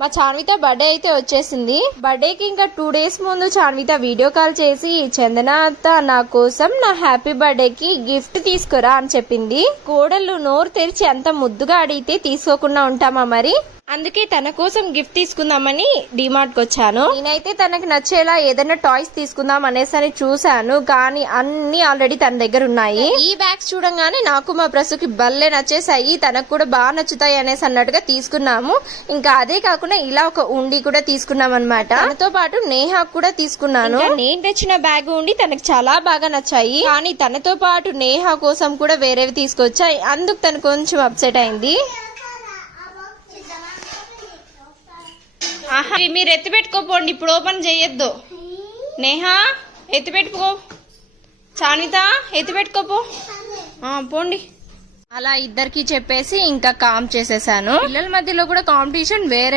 మా చాన్విత బర్త్డే అయితే వచ్చేసింది. బర్త్డేకి ఇంకా 2 days ముందు చాన్విత వీడియో కాల్ చేసి చందన అత్త నా కోసం నా హ్యాపీ బర్త్డేకి గిఫ్ట్ తీసుకురా అని చెప్పింది. కోడళ్ళు నోరు తెరిచి అంత ముద్దుగా అడిగితే తీసుకోకుండా ఉంటామా మరి? అందుకే తన కోసం గిఫ్ట్ తీసుకుందామని డిమార్ట్ కి వచ్చాను. నేనైతే తనకి నచ్చేలా ఏదైనా టాయ్స్ తీసుకుందాం అనేసి చూసాను, కానీ అన్ని ఆల్రెడీ తన దగ్గర ఉన్నాయి. ఈ బ్యాగ్స్ చూడంగానే నాకు మా ప్రసుకి భలే నచ్చేసాయి, తనకు కూడా బాగా నచ్చుతాయి అనేసి అన్నట్టుగా తీసుకున్నాము. ఇంకా అదే కాకుండా ఇలా ఒక ఉండి కూడా తీసుకున్నాం అనమాట. తనతో పాటు నేహా కూడా తీసుకున్నాను. నేను తెచ్చిన బ్యాగ్ ఉండి తనకు చాలా బాగా నచ్చాయి, కానీ తనతో పాటు నేహా కోసం కూడా వేరేవి తీసుకొచ్చాయి. అందుకు తను కొంచెం అప్సెట్ అయింది. ఆహా, మీరు ఎత్తి పెట్టుకోపోండి, ఇప్పుడు ఓపెన్ చేయొద్దు. నేహా ఎత్తి పెట్టుకో, చాన్విత ఎత్తి పెట్టుకోపో, పోండి. అలా ఇద్దరికి చెప్పేసి ఇంకా కామ్ చేసేసాను. పిల్లల మధ్యలో కూడా కాంపిటీషన్ వేరే